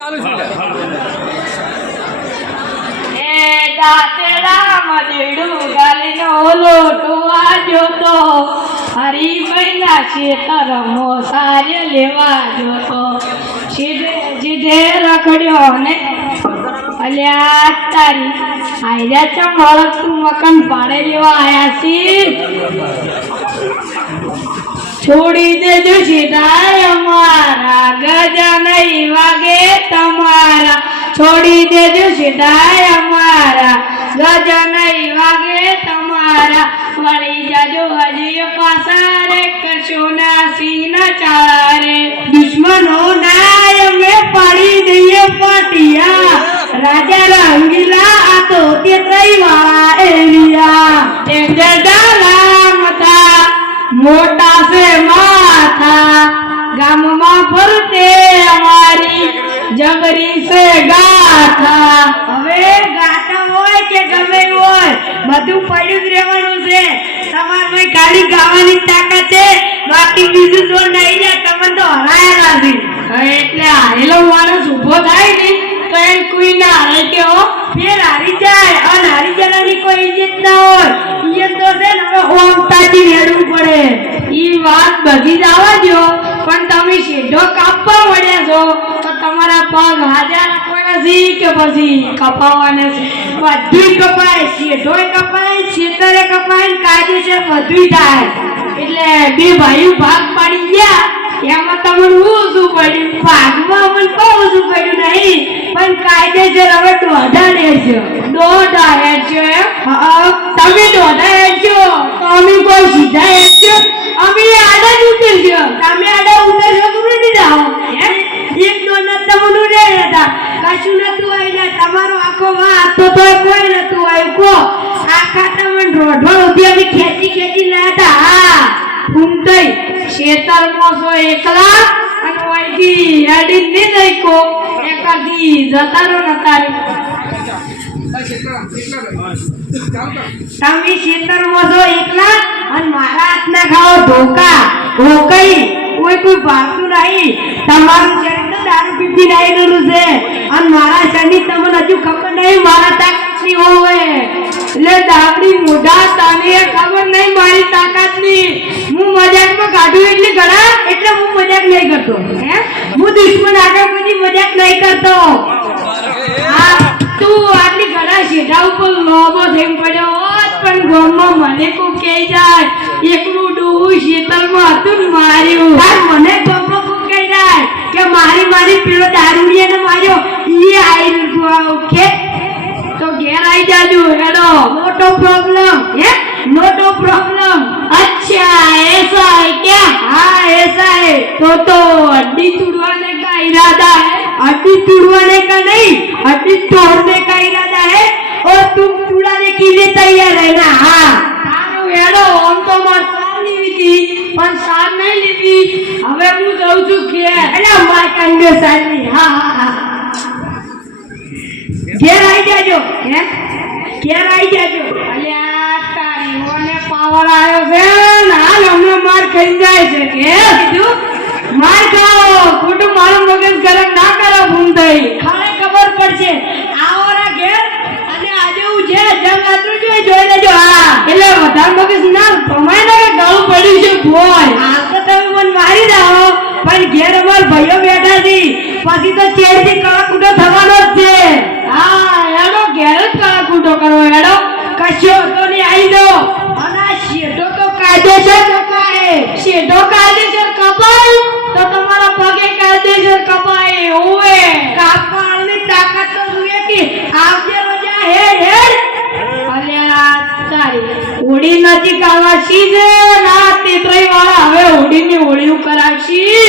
ચાલુ છે એ દાંતેડા મધેડું ગાલીનો લોટો આજો તો, હરીભાઈના ખેતરમો સારે લેવા જોતો સીધે રખડ્યો ને. અલ્યા, તારી આયરા ચમ વળગતું મકાન ભાડે લેવા આયા છી? છોડી દેજો સીધાય અમારા, ગજા નહીં વાગે તમારા. છોડી દેજો સીધાય અમારા, ગજા નહીં વાગે તમારા. વળી જાજો હજી પાસા રે કશો ના સીના ચારે. દુશ્મનો નાય મેં પાડી દઈએ પાટિયા. રાજા રંગીલા, આ તો તે ત્રૈવાળા એરિયા જબરી છે ગાથા. હવે ગાથા હોય કે ગમે હોય બધું પડ્યું જ રહેવાનું છે. તમારે ખાલી ગાવાની તાકાત છે? બાકી બીજું જો નહીં ને તમે તો હરાયેલા છે. એટલે હારેલો માણસ ઊભો થાય ને તો એ કોઈ ના હારે કે હો. ફેર હારી જાય અને હારી જવાની કોઈ ઇજ્જત ના હોય. ઇજ્જત તો છે ને હવે ઓમતાથી હેડવું પડે. એ વાત બધી જ આવવા દ્યો. પણ તમે શેઢો કાપવા મળ્યા છો, તો તમારા પગ હાજર રાખવાના છે કે પછી? કપાવાના છે. બધું કપાય શેઢો કપાય, છેતરે કપાય ને છે બધું થાય. એટલે બે ભાઈઓ ભાગ પાડી ગયા, એમાં તમને શું પડ્યું. ભાગમાં અમને કહું શું પડ્યું નહીં, પણ કાયદેસર હવે દોઢા રહેજો દોઢા રહેજો એમ? તમે દોઢા રહેજો તો અમે કોઈ સીધા હેડજો અમે આડા જ ઉતરજો તમે આડા ઉતરજો તો નથી જાઓ? એક દોઢ તમને ઉડે હતા. કશું નતું આવ્યું તમારો આખો વાત તો તોય કોઈ નતું આવ્યું કો આખા તમને રોઢો ઊભી અમે ખેંચી ખેંચી લાયા હતા. હા ફૂમતઈ શેતર મોસો એકલા અને ઓયથી ને દઈ કો એકાદી જતારો નતા તમે શેતર મોસો એકલા અને મારા હાથના ધોકા. ઢોકઈ કોઈ કોઈ ભાગતું નહીં. તમારું શરીર તો દારૂ પીપી નાખેલું છે અને મારા શરીર તમને હજુ ખબર નહીં, મારા તાકાતની હોય. એટલે દાબડી મોઢા તને ખબર નહીં, મારી તાકાતની. હું મજાકમાં કાઢું એટલે ઘણા, એટલે હું મજાક નહીં કરતો. હે? હું દુશ્મન આગળ બધી મજાક નહીં કરતો. હા. તું આટલી ઘણા શેઢા ઉપર લોબો થઈને પડ્યો હોત પણ ગામમાં મને કોઈ કહે જાય એકલું ડોહું શેતરમાં હતું ને માર્યું તાર મને ગામમાં કોઈ કહે જાય કે મારી મારી પેલો દારૂડિયાને માર્યો ઈ આઈ રહ્યું ઓકે તો ઘેર આવી જાજો હેડો મોટો પ્રોબ્લેમ હે મોટો પ્રોબ્લેમ अच्छा ऐसा है क्या हाँ ऐसा है तो तो हड्डी तुड़वाने का इरादा है हड्डी तुड़वाने का नहीं हड्डी तोड़ने પાવર આવ્યો છે હાલ અમને માર ખાઈ જાય છે. કે કીધું? માર ખાઓ. ખોટું મારું મગજ ગરમ ના કરો ભૂમ થઈ ખરે ખબર પડશે આવો ના ઘેર છે જમ રાત્રું જોઈ જોઈ લેજો. હા. એટલે વધારે મગજ ના ભમાય ને ગળું પડ્યું છે બોય આ તો તમે મને મારી દાઓ પણ ઘેર અમાર ભાઈઓ બેઠા છે. પછી તો ચેડથી કળાકૂટો થવાનો જ છે. હા હેડો ઘેર જ કળાકૂટો કરવો હેડો. કશો તો નહીં આવી દો અને શેઢો તો કાયદેસર કપાય. શેઢો કાયદેસર કપાય. હોળી નજીક આવાશી છે ના તેત્રય વાળા હવે હોળીની હોળીઓ કરાવશી.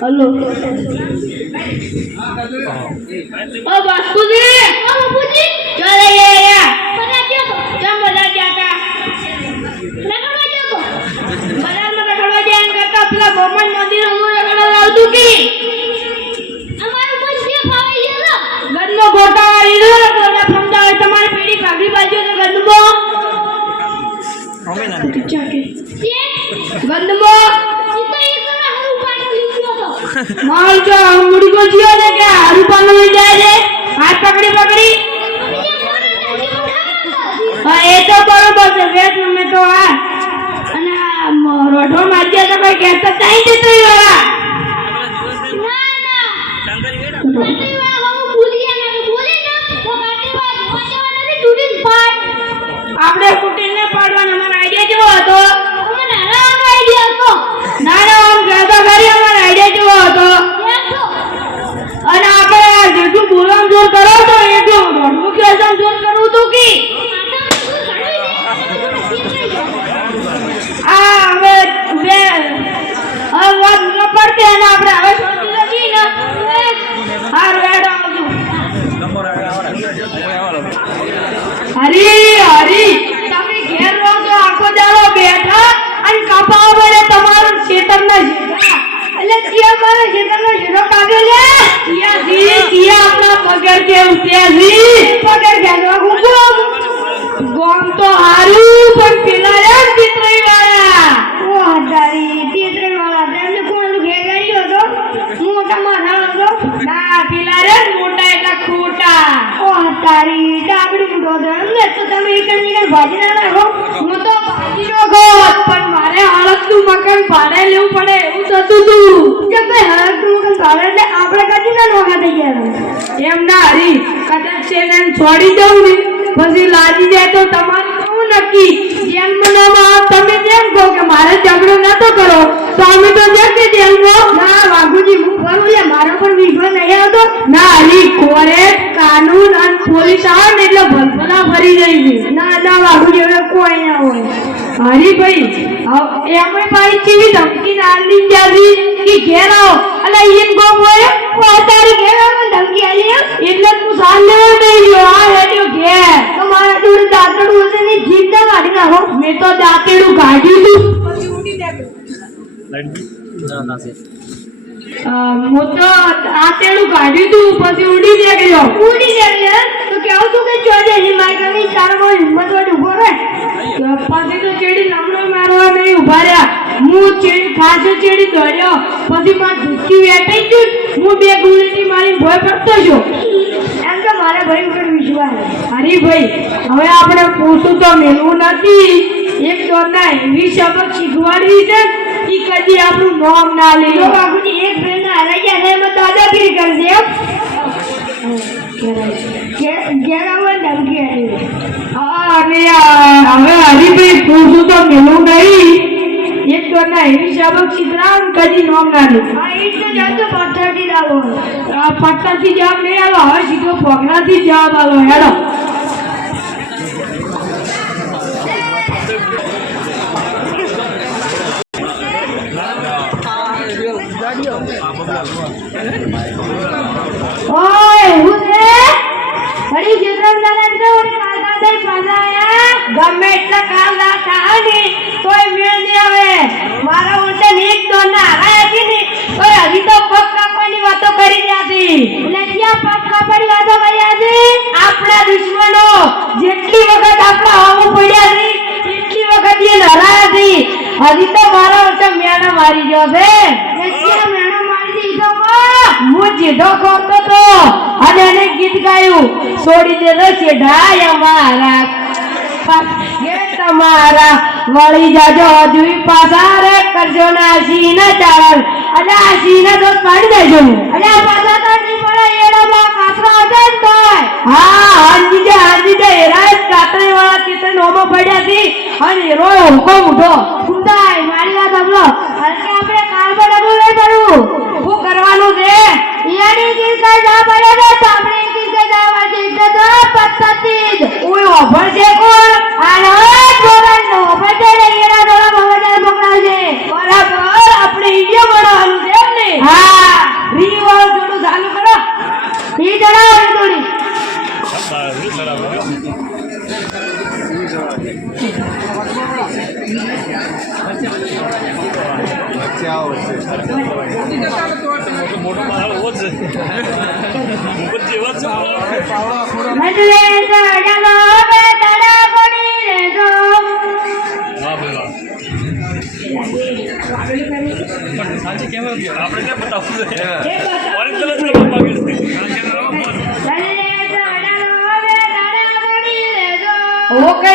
હલો. ઓ બાપુજી ઓ બાપુજી. ચાલે યા બધા જો કેમ બધા જાતા રખડવા બ્રહ્મણ મંદિર નું રગડો આવતું કે અમારું પછી ફાવે ગયો ગંદો ગોટા વાળી લો ગોટા ફમતા હોય તમારી પેડી કાગી બાજુ નો ગંદમો અમે ના ચાકે ગંદમો માલ તો મુડી કો જીઓ ને કે હારું પાનું લઈ જાય છે હાથ પકડી પકડી હા એ તો બરોબર છે વેટ મને તો આ રોઢો માજ્યા તો કોઈ કહેતો નહીં જતો વાળા આપણે ના કાટી વાળા હું ભૂલી ગયા ને પાડવાનો. અમારો આઈડિયા જેવો હતો? ના ના આમ કહેતો ખરી અમારો આઈડિયા જેવો હતો? અને આપણે આ જેટલું બોલવાનું જોર કરો તો એટલું રોઢું ખેંચવાનું જોર કરવું હતું કે આ હવે બે હવે વાત ન પડતી અને આપણે હવે સોચી નથી ને હારું હેડો આવજો હરી હરી તમે ઘેર રહો છો આખો દાડો બેઠા અને કપાવ બને તમારું ખેતરના જીરા એટલે ત્યાં મારે ખેતરનો જીરો કાઢ્યો લે ત્યાં જી ત્યાં આપણા પગાર કેવું ત્યાં જી પગાર ખેંચવા ગુગુ ગોમ તો હારું પણ પેલા યાર ચિત્રઈ વાળા ઓ હજારી ચિત્રઈ વાળા તેમને કોણ ઘેગાડ્યો હતો મોટા માથા હતો ના પેલા રે મોટા એટલે ખોટા ઓ હજારી ડાબડી મોટો હતો એમને તો તમે એક નીકળ ભાજી ના નાખો હું તો ભાજી નો ગો પણ મારે હળદનું મકાન ભાડે લેવું પડે હતું કે ભાઈ એટલે આપણે ના નોખા થઈ ગયા એમ ના હરી. કદાચ છે ને એમ છોડી દઉં ને પછી લાગી જાય તો તમારું શું નક્કી? જેમ મનામાં તમે જેમ કહો કે મારે ઝઘડો નતો કરો? તો અમે તો જશે જેલમાં ના વાઘુજી હું ફરું લે મારો પણ વિશ્વાસ નહીં આવતો. ના હરી કોરે કાનૂન અને પોલીસ આવે ને એટલે ભલભલા ફરી જાય છે. ના ના વાઘુજી હવે કોઈ ના હોય. હરીભાઈ એમને ભાઈ ચીવી ધમકી ના આલી ત્યાંથી કે ઘેર. આવો અલા ઈન ગો હોય ઓ તારી ઘેર આવો ને ધમકી આલી એમ? એટલે હું સાલ લેવા નહીં ગયો આ હેડ્યો ઘેર. તમારા જોડે દાંતડું હશે ને જીભના કાઢી નાખો મેં તો દાંતેડું કાઢ્યું તું. પછી ઉડી નીકળ્યું અ, હું તો આતેડું કાઢ્યું તું પછી ઉડી નીકળ્યો ઉડી નીકળ્યો તો કેવું તું કે ચોજે હી મારી કમી તારો હિંમત વડે ઊભો રહે. પછી તો ચેડી લમણો મારવા નહીં ઊભા રહ્યા. હું ચેડી ખાસો ચેડી દોડ્યો. પછી માં ધૂકી વેટાઈ ગયું. હું બે ગુલેટી મારી ભય પડતો છું એમ તો મારા ભાઈ ઉપર વિશ્વાસ હરીભાઈ હવે આપણે પૂછું તો મેળવું નથી. એક દોરના એવી સબક શીખવાડવી છે. કે કદી આપણું નામ ના લે. જો બાપુજી એક ફ્રેન્ડ હરાઈ ગયા છે એમાં દાદાગીરી કરી દે ઘેરાવા ધમકી આપી હા અને હવે હરીભાઈ પૂછું તો મેળવું નહીં. એક દોરના એવી સબક શીખવાડ કદી નામ ના લે. હા એટલે જાતો પથ્થરથી લાવો આ પથ્થરથી જવાબ નહીં આલો હવે સીધો પગલાથી જવાબ આલો હેડો. ઓય, હું વળી જીતરામ દાદા તો ઓરે કાલકા થઈ પાછા ગમે એટલા કાલકા થાય તોય મેળ નહીં આવે. મારા ઉલટે નીક તો ના હરાય હતી ની ઓય, હજી તો પગ કાપવાની વાતો કરી હતી એટલે ક્યાં પગ કાપવાની વાતો કરી હતી આપણા દુશ્મનો. જેટલી વખત આપણા આવું પડ્યા છે, એટલી વખત એ હરાયા હતી હજી તો મારા ઉલટે મેળા મારી ગયો છે. હું જીધો કરતો તો અને એને ગીત ગાયું. છોડી દે રસે ઢાય અમારા તમારા. વળી જાજો હજુ પાછા રે કરજો ના સીને ચાલ અને આ સીને તો કાઢી દેજો. અને પાછા કાઢી પડે એડામાં કાતરા હશે ને તોય. હા હાંજી દે હાંજી દે. એરાય કાતરી વાળા ચિત્ર નોમો પડ્યા હતી અને એરો હુકમ ઉઠો કુંદાય મારી વાત સાંભળો. હલકે આપણે કાર્બન અડું નહીં પડવું શું કરવાનું છે યાની ગીર કા જા પડે ને તો આપણે ગીર વાજે તો તો જ. ઓય ઓભર છે કોણ? આનો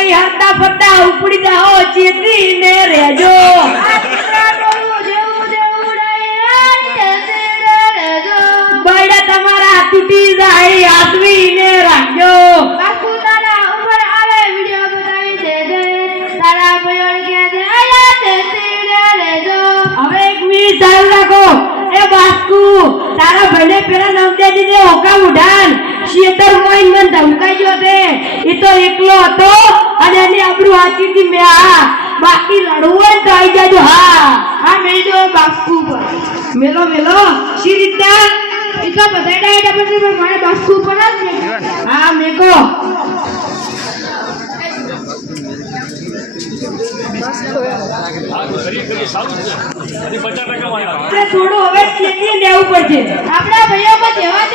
કઈ હરતા ફરતા ઉપડી જાઓ ચેતીને રહેજો. બૈડા તમારા તૂટી જાય, આસવીને રાખજો. હવે એ બાસ્કુ તારા ભાઈને પેલા નમદે દીધે હોકા ઉડાન શેતર મોઈન મન તે. એ તો એકલો હતો. અને એની આબરૂ હાચી થી મેં આ બાકી લડવું હોય તો આઈ જાજો. હા. હા મેલજો બાસ્કુ પર મેલો મેલો. શી રીતે? એ તો બધા ડાયડા પછી પણ મારે બાસ્કુ પર જ હા મેકો. આપણે થોડું હવે ચેતી લેવું પડશે. આપણા ભાઈઓ પર જેવા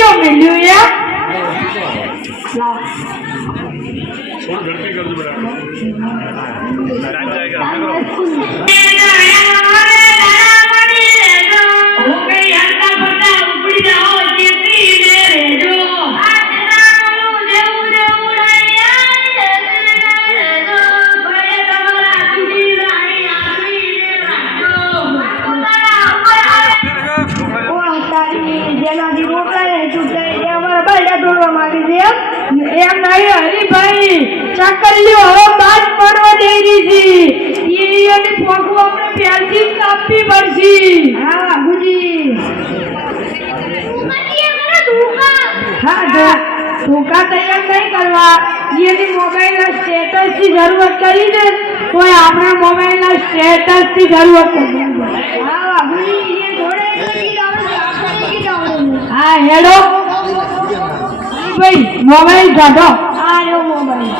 તારી વિડિયો મળ્યું યાર હું એમ નહીં હરીભાઈ ચકલીઓ હવે બાદ પડવા જઈ રહી છે. એની પોખો આપણે પહેલથી કાપી પડશે. હા બાબુજી હા જો ધોકા તૈયાર નહીં કરવા. એની મોબાઈલના સ્ટેટસની જરૂરત કરી તો આપણા મોબાઈલના સ્ટેટસની જરૂરત કરી હા બાબુજી એ હા હેડો. ભાઈ મોબાઈલ કાઢો આ રહ્યો મોબાઈલ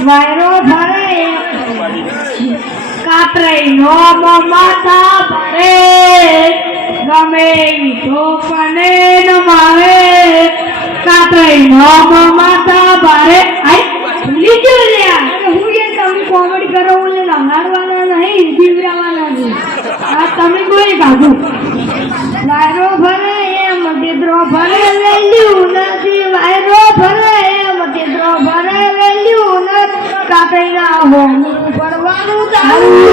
વાયરો ભરે કાતરાઈ નો માથા ભરે, ગમે ધોપને નમાવે. કાતરાઈ નો માથા ભરે. આઈ લીજો લ્યા હું એ તમે કોમેડી કરો, હું લગાડવાના નહીં જીવડાવવાના નહીં. આ તમે કોઈ કાઢું વાયરો ભરે, એમ ટેદ્રો ભરે, વેલ્યુ નથી. વાયરો ભરે, એમ ટેદ્રો ભરે, વેલ્યુ નથી. કાપેના હોમ પડવાનું તારું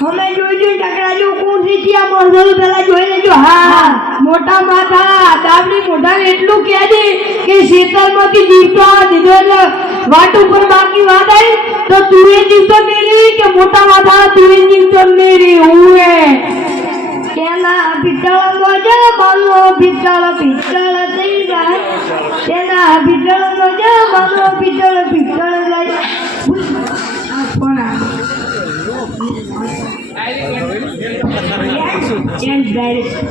અમે જોઈજો ટકરાજો કોણ શીખ્યા મોઢું પેલા જોઈ લેજો. હા, મોટા માથા, દાબડી મોઢા એટલું કહેજે કે શીતળમાંથી જીવતો આ દીધો વાટ ઉપર બાકી વાત આવી તો તું એ મેરી કે મોટા વાદા તું એ જીવતો મેરી હું એ તેના પિત્તળ મોજે બલો પિત્તળ પિત્તળ થઈ જાય તેના પિત્તળ મોજે બલો પિત્તળ પિત્તળ જાય? Change direction.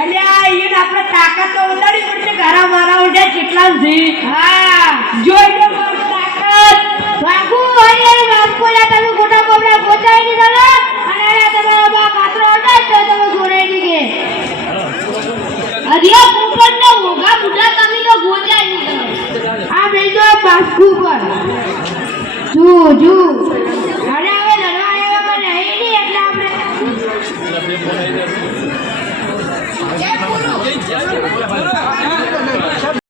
અલ્યા એને આપણે તો ઉડાડી પડશે ઘરા મારા ઉડ્યા કેટલા થી હા, જોઈ લો તાકાત. બાપુ અરે તમે ગોટા કોબરા ગોચાઈ ની? તમે અને અરે અરે ઉપર ને ઓગા બુડા તમે તો ગોચાઈ આ ભાઈ તો બાસ્કુ પર જુ જુ